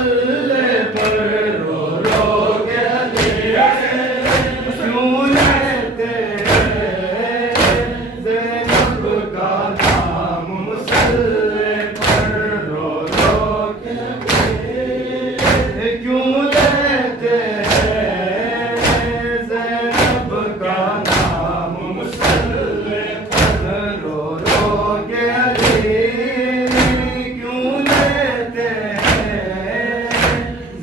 मुसल्ले पर रो रो के अली क्यों लेते ज़ैनब का नाम मुसल्ले पर रो रो के क्यों लेते ज़ैनब का नाम मुसल्ले पर रो रो के अली क्यों लेते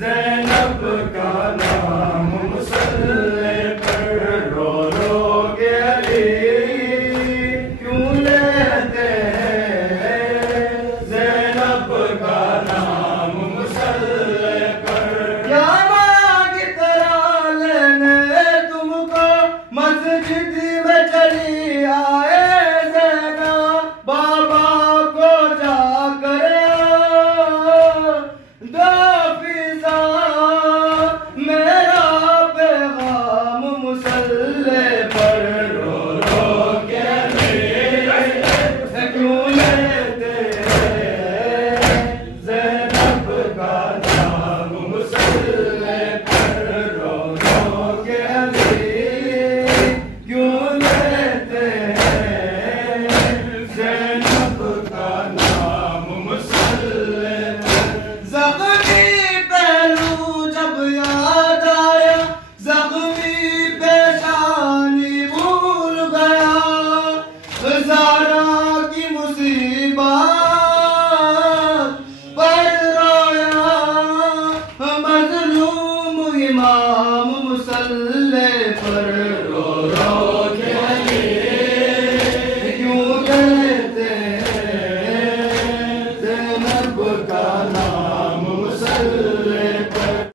ज़ैनब का नाम मुसल्ले पर रो रो के अली क्यों लेते ज़ैनब का नाम मुसल्ले पर या माँ की तरह लेने तुमको मस्जिद में चली आए ज़ैनब बाबा को जाकर दो फिजा मेरा पैगाम मुसल्ले पर रो रो के क्यों लेते ज़ैनब का नाम मुसल्ले पर रो रो के क्यों लेते ज़ैनब का नाम मुसल्ले पर ज़ख्मी पहलू जब याद आया ज़ख्मी पेशानी भूल गया